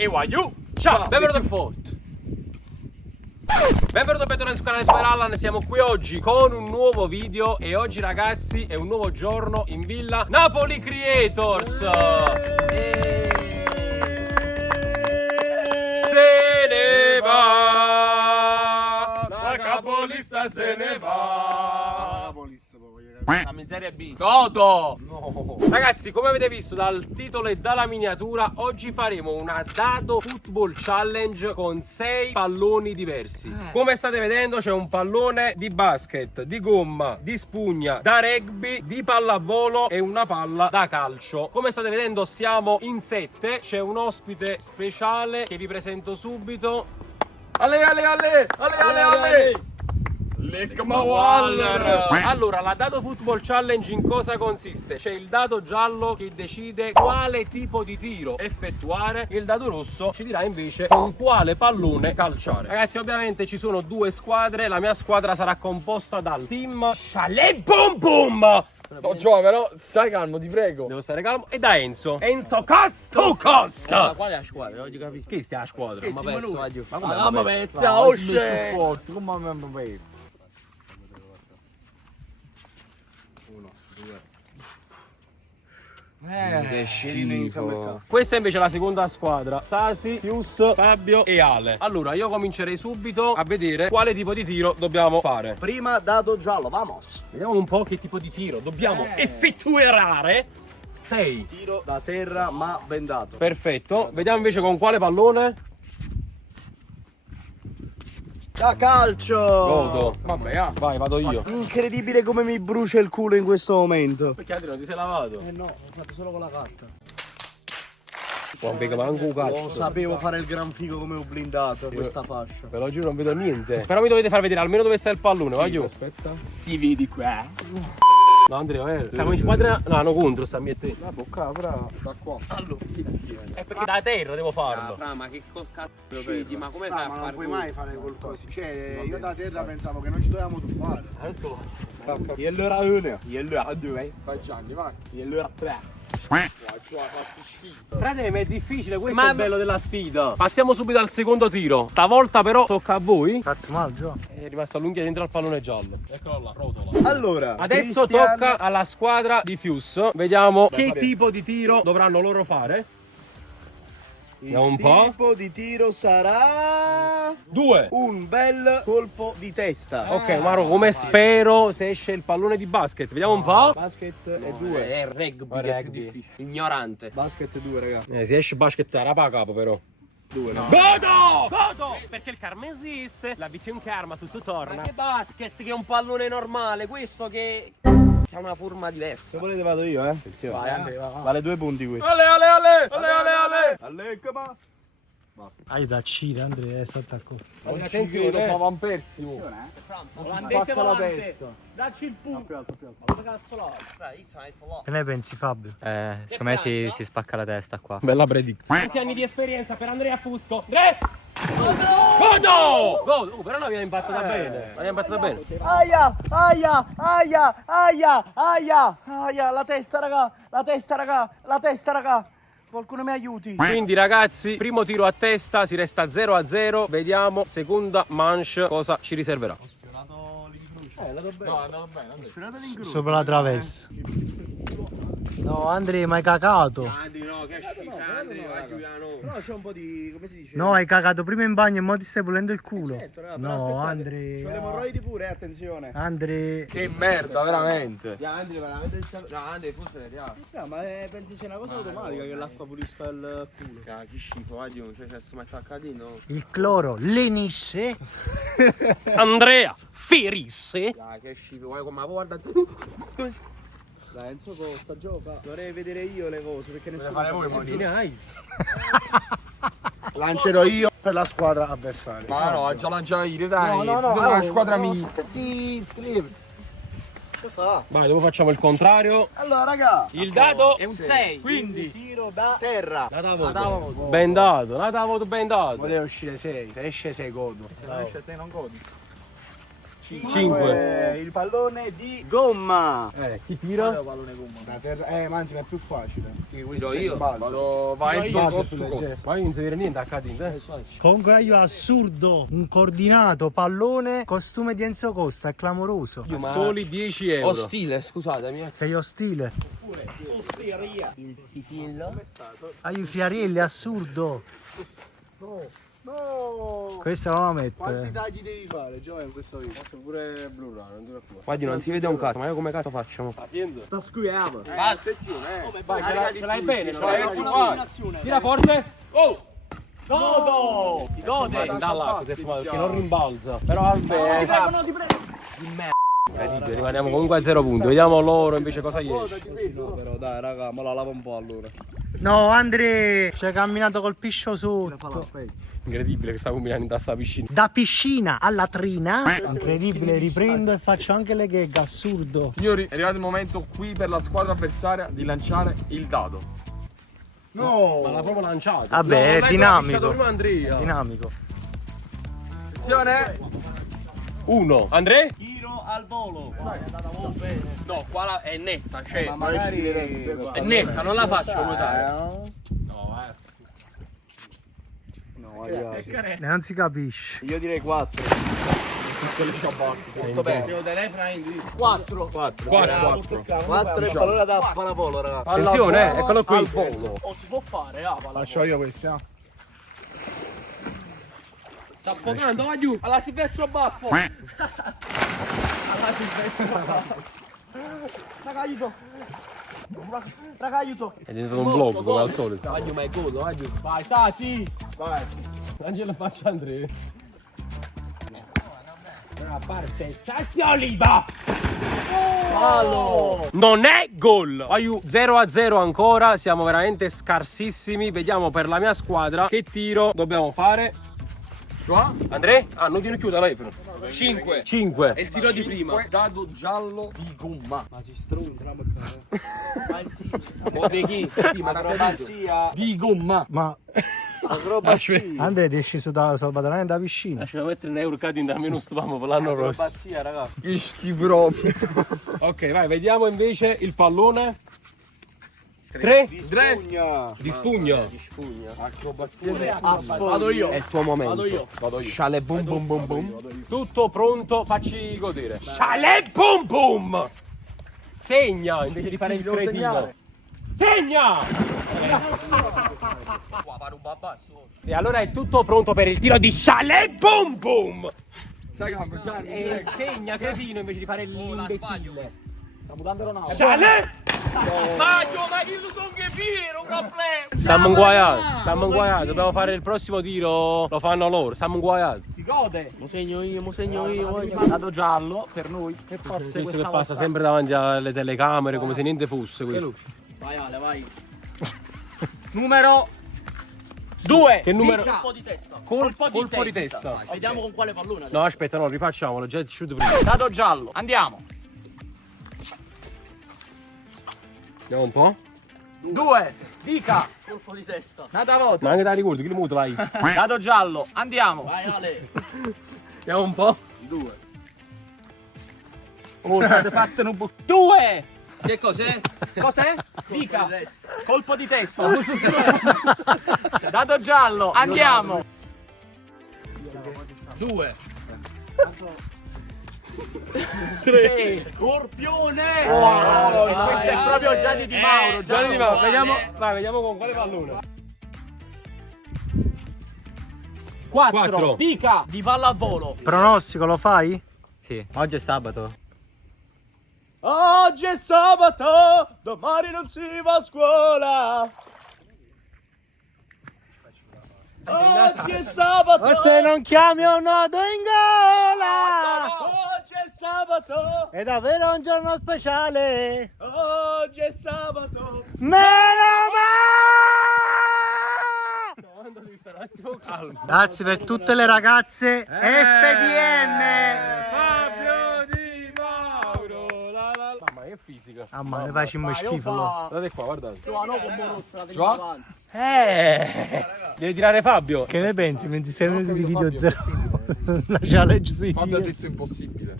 E Waiu! Ciao, benvenuto forte! Benvenuto sul canale Super Allan, siamo qui oggi con un nuovo video e oggi ragazzi è un nuovo giorno in Villa Napoli Creators! Se ne va! La capolista se ne va! La miseria B. Toto! No. Ragazzi, come avete visto dal titolo e dalla miniatura, oggi faremo una Dado Football Challenge con 6 palloni diversi. Come state vedendo c'è un pallone di basket, di gomma, di spugna, da rugby, di pallavolo e una palla da calcio. Come state vedendo siamo in 7, c'è un ospite speciale che vi presento subito. Ale! Allora, la Dado Football Challenge in cosa consiste? C'è il dado giallo che decide quale tipo di tiro effettuare, il dado rosso ci dirà invece con quale pallone calciare. Ragazzi, ovviamente ci sono due squadre, la mia squadra sarà composta dal team Chalet Boom Boom. Però stai calmo, ti prego. Devo stare calmo. E da Enzo Costa. Ma qual è la squadra? Oggi capisco. Che stia a squadra? Ma pezzo, addio. Ma come ma pezzo? pezzo, osce. Forte, come ma pezzo. Che schifo. Questa invece è la seconda squadra, Sasi, Fius, Fabio e Ale. Allora io comincerei subito a vedere quale tipo di tiro dobbiamo fare. Prima dado giallo, vamos! Vediamo un po' che tipo di tiro dobbiamo effettuare. 6. Tiro da terra ma bendato. Perfetto. Vediamo invece con quale pallone. Da calcio! Godo. Vabbè, Vai, vado io. Incredibile come mi brucia il culo in questo momento. Perché Adriano ti sei lavato? No, l'ho fatto solo con la carta. Non vedo manco un Non cazzo. sapevo fare il gran figo come ho blindato questa fascia. Per oggi non vedo niente. Però mi dovete far vedere almeno dove sta il pallone, vai giù. Aspetta. si vedi qua. No Andrea, siamo in squadra. No, contro sta a te. La bocca, bravo. Da qua. Allora, è perché da terra devo farlo. Fra, ma che cazzo decidi? Ma come fai a Ma non fare puoi mai fare qualcosa. Cioè, io da terra pensavo che non ci dovevamo tuffare. Adesso E allora uno. E allora due? Vai Gianni, vai. E allora tre. Frate, è difficile, questo è il bello della sfida. Passiamo subito al secondo tiro. Stavolta però tocca a voi. Fatto male, Gio. È rimasta l'unghia dentro al pallone giallo. Eccolo là, rotola. Allora, Adesso Cristian- tocca alla squadra di Fius. Vediamo che tipo di tiro dovranno loro fare. Vediamo un po'. Il tipo di tiro sarà 2. un bel colpo di testa. Ok, Maro, come spero se esce il pallone di basket. Vediamo un po'. Basket è 2. È il rugby che è più Rugby. difficile. Ignorante. Basket 2, raga. Se esce basket sarà a capo però. 2, no. Godo! Perché il karma esiste, la vita è un karma, tutto torna. Ma che basket che è un pallone normale, questo che ha una forma diversa. Se volete vado io, Attenzione. Vai, Andrea, vai. Vale 2 punti questo. Ale! Alle, come? Hai da Cile, Andrea, è stato attaccato. Lo Attenzione. fa Van Persie. Olandese Spacca la volante. testa. Dacci il punto. Come cazzo l'ho? Dai, stai là. Che ne pensi, Fabio? Secondo me si spacca la testa qua. Bella predizione. 20 anni di esperienza per Andrea Fusco. Godo! Però l'abbiamo impattata bene. L'abbiamo impattata bene. Aia, aia, aia, aia, aia, aia, la testa, raga, la testa, raga, la testa, raga. Qualcuno mi aiuti. Quindi ragazzi, primo tiro a testa, si resta 0-0. Vediamo seconda manche cosa ci riserverà. Sopra la traversa. No, Andrea, ma hai cacato. Andri, no, che schifo, Andri, Però c'è un po' di, come si dice? No, hai cacato prima in bagno e mo ti stai pulendo il culo. Certo, raga, però No, aspettate. C'ho le Andrea. emorroidi pure, attenzione. Andrea. Che merda, veramente. Andri, veramente. No, Andri, forse ne dia. No, ma penso sia una cosa automatica che l'acqua pulisca il culo. Che schifo, addio, cioè c'è mai attaccatino. Il cloro, lenisse. Andrea Ferisse. Che schifo, ma guarda. Dai, Enzo Costa, gioca. Dovrei vedere io le cose perché nessuno... Lancerò io per la squadra avversaria. Ma no, già lanciato io, dai. No, Sono una no, squadra no, mia. Zitto, levati. Che fa? Vai, dopo facciamo il contrario. Allora, raga, Il dado È un 6. quindi tiro da terra. la voto. Ben dato, la voto ben dato. Poteva uscire 6, se esce 6 godo. Se non esce 6 non godi. 5. Il pallone di gomma. Chi tira? Ma anzi, ma è più facile. Tiro io. Vado, vai in Balzo costo sulle costo. geste. Ma io non si vede niente a Cadin, Comunque io assurdo, un coordinato, pallone, costume di Enzo Costa, è clamoroso. Soli 10 euro. Ostile, scusatemi. Sei ostile. Il fitillo. Hai i fiarelli, assurdo. No! Questa non la mette. Quanti tagli devi fare, Giovanni, in questo video? Posso pure blurare, non dura più. Guardi, non si vede un cazzo, ma io come cazzo faccio? Pazienza. Sta scuiando. Attenzione, vai, ce l'hai bene, Vai, tira forte. Oh! Godo! Si gode! Da là, cos'è fumato, perché non rimbalza. Però vabbè. Ti prego! Incredibile, rimaniamo comunque a 0 punti. Vediamo loro invece cosa gli esce. Però dai, raga, ma la lavo un po' allora. No, Andre, ci hai camminato col piscio sotto. Incredibile che sta combinando da sta piscina. Da piscina a latrina. Incredibile, riprendo e faccio anche le gag, assurdo. Signori, è arrivato il momento qui per la squadra avversaria di lanciare il dado. No! Ma l'ha proprio lanciato. Vabbè, è dinamico. Prima Andrea. Dinamico. Attenzione! 1. Andrea? Tiro al volo. No, qua è netta, cioè. Ma magari È netta, non la faccio votare. Non si capisce. Io direi 4. Molto bene. 4. 4 e pallone da pallavolo, raga. Attenzione, eccolo qui. O si può fare, Faccio io questi, sta affogando, va giù, alla Silvestro Baffo. Raga, aiuto. Raga, aiuto. È diventato un vlog come al solito. Va giù, ma è godo, va giù. Vai, Sasi. Vai. Angela faccia Andrea. Una parte Sassi Oliva. Non è gol. Aiu 0-0 ancora. Siamo veramente scarsissimi. Vediamo per la mia squadra che tiro dobbiamo fare. Andrea? Ah, non ti chiuda lei però. 5. 5. È il tiro di prima. Dado giallo di gomma. Acrobazia. Di gomma. Ma Acrobazia. Andre è sceso dal badalone da piscina. Lasciamo mettere un euro Cadin almeno stupamo per l'anno prossimo. Acrobazia, raga. Che schifo proprio. Ok, vai, vediamo invece il pallone. 3 Spugna. di spugno. Acrobazia. Vado io. È il tuo momento. Vado io. Sciale boom boom boom boom. Tutto pronto, facci godere. Sciale boom boom. Segna invece di fare il cretino. Segna! E allora è tutto pronto per il tiro di Sciale boom boom. Sai che Gianni, E segna cretino invece di fare l'imbecille. Ronaldo. Sciale! Ma chi lo sono che vero, problema. Stiamo inguaiati, dobbiamo fare il prossimo tiro, lo fanno loro, stiamo inguaiati. Si gode. Mo segno io. Dato giallo per noi. E forse Questo che passa sempre davanti alle telecamere come se niente fosse questo. Vai Ale, vai. Numero 2. Che numero? Colpo di testa. Colpo di testa. Vai, vediamo con quale pallone adesso. No, aspetta, no, rifacciamolo, già ti shoot prima. Dato giallo. Andiamo. Andiamo un po'. 2. Dica. Colpo di testa. Nata volta. Ma anche da ricordo, chi lo muto, vai. Dato giallo. Andiamo. Vai Ale. Andiamo un po'. 2. Oh, state fatte un po'. 2. Che cos'è? Cos'è? Dica. Colpo di testa. Dato giallo. Andiamo. 2. 3. Scorpione. Wow, E questo è proprio Gianni Di Mauro. Gianni Di Mauro, vediamo con quale pallone. 4. Dica. Di pallavolo. Pronostico lo fai? Sì, oggi è sabato. Oggi è sabato, domani non si va a scuola. Oggi è sabato. O se non chiami un nodo in gola. Oggi è sabato. È davvero un giorno speciale. Oggi è sabato. Grazie per tutte le ragazze FDM. Fabio Di Mauro. Mamma che fisica. Mamma ne facciamo schifo. Guardate qua, guardate. Giovanni. Devi tirare Fabio. Che ne pensi? 26 minuti di video 0. La challenge sui Fabio ha TS. detto impossibile.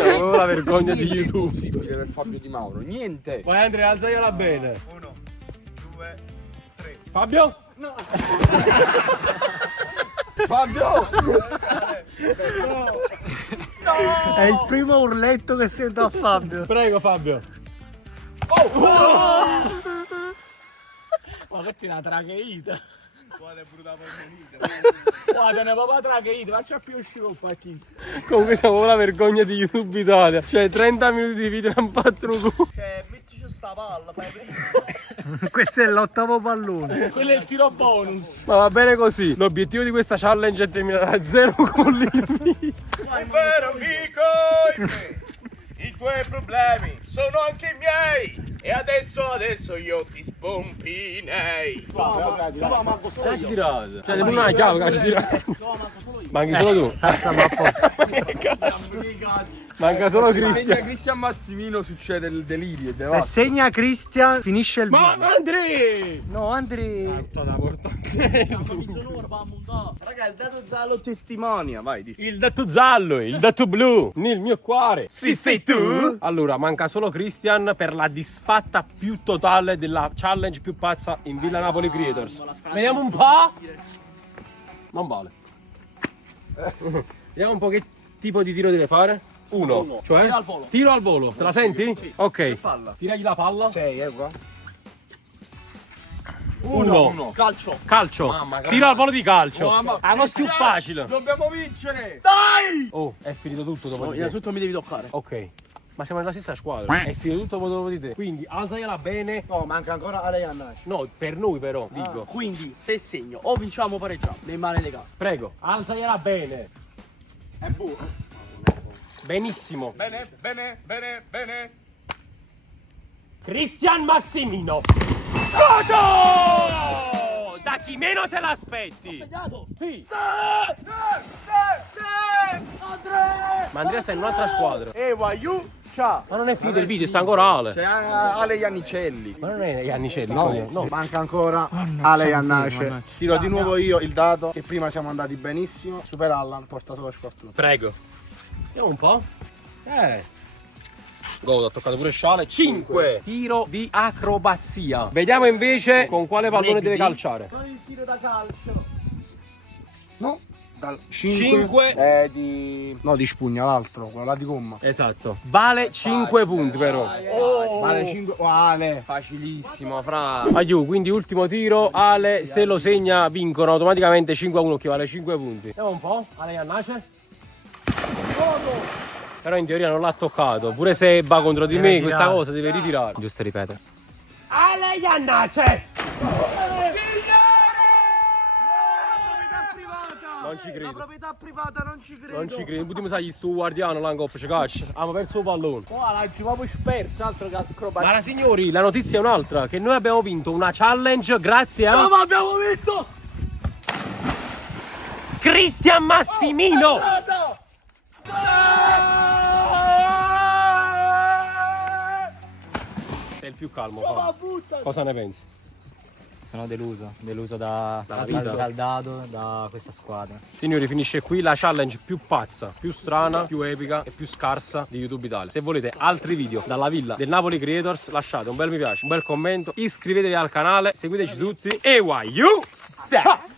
Avevo la vergogna di Niente è YouTube. impossibile per Fabio Di Mauro, niente. Vai Andrea, alzagliela bene. 1, 2, 3. Fabio? Fabio! È il primo urletto che sento a Fabio. Prego Fabio. Ma questa è una tracheita. Guarda, una propria tracheita, faccia più uscire un pacchista. Comunque siamo la vergogna di YouTube Italia. Cioè 30 minuti di video non hanno fatto un culo. Cioè, mettici sta palla, fai prima. Questo è l'ottavo pallone. Quello è il tiro bonus. Ma va bene così. L'obiettivo di questa challenge è terminare a 0 con l'invito. Vero amico, i tuoi problemi sono anche i miei. E adesso io ti spompinei. Ci tirato. Cioè, non hai chiave, che ci tirato. Manchi solo tu. Manca solo Segna Cristian. Cristian Massimino, succede il delirio. Se segna Cristian finisce il Ma video. Andrea! No, Andri. Raga, il dato Zalo testimonia, vai. Dici. Il dato giallo, il dato blu, nel mio cuore. Sì, sei tu? Allora, manca solo Christian per la disfatta più totale della challenge più pazza in Villa Napoli Creators. Vediamo un po'. Non vale. Vediamo un po' che tipo di tiro deve fare. Uno, cioè Tiro al volo. Tiro al volo. Te la senti? Sì. Ok. Palla. Tiragli la palla. 6, qua. Uno. Calcio. Calcio. Mamma, Tiro al volo di calcio. Mamma. Ah, non più facile. Dobbiamo vincere! Oh, è finito tutto dopo di te. Innanzitutto mi devi toccare. Ok. Ma siamo nella stessa squadra. È finito tutto dopo di te. Quindi alzagliela bene. No, manca ancora Ale Iannacci. No, per noi però, dico. Quindi, se segno, o vinciamo o pareggiamo, nei male nei casi. Prego, alzagliela bene. È buono. Benissimo. Bene, bene, bene, bene. Cristian Massimino. Godo! Da chi meno te l'aspetti. Sì. Ma Andrea sei in un'altra squadra. Waiu, ciao. Ma non è finito il video, sta ancora Ale. C'è Ale Iannicelli. Ma non è Iannicelli. No. Manca ancora Ale Iannacci. Tiro di nuovo io il dato, che prima siamo andati benissimo. Super Allan, porta solo sfortuna. Prego. Vediamo un po'. Godo, ha toccato pure sciale. 5. Tiro di acrobazia. Vediamo invece con quale pallone deve calciare. Con il tiro da calcio. No. Dal 5. No, di spugna l'altro, quello là di gomma. Esatto. Vale 5 punti però. Vale 5. Ale. Facilissimo, fra. Aiù, quindi ultimo tiro. Ale, se lo segna, vincono automaticamente 5-1 che vale 5 punti. Vediamo un po'. Ale Iannacci. Però in teoria non l'ha toccato. Pure se va contro di me, questa cosa deve ritirare. Giusto ripetere. Ale Iannacci! Non ci La credo. proprietà privata non ci credo. Non ci credo. Potremmo sai sto guardiano l'angolf, ci caccia. Abbiamo perso il pallone. Qua l'hai proprio sperso, altro che acrobazia. Ma signori, la notizia è un'altra, che noi abbiamo vinto una challenge grazie a Ma abbiamo vinto! Cristian Massimino. Sei il più calmo, Fabio. Cosa ne pensi? Sono deluso dal dado, da questa squadra. Signori, finisce qui la challenge più pazza, più strana, più epica e più scarsa di YouTube Italia. Se volete altri video dalla villa del Napoli Creators, lasciate un bel mi piace, un bel commento, iscrivetevi al canale, seguiteci tutti e waiu! Ciao!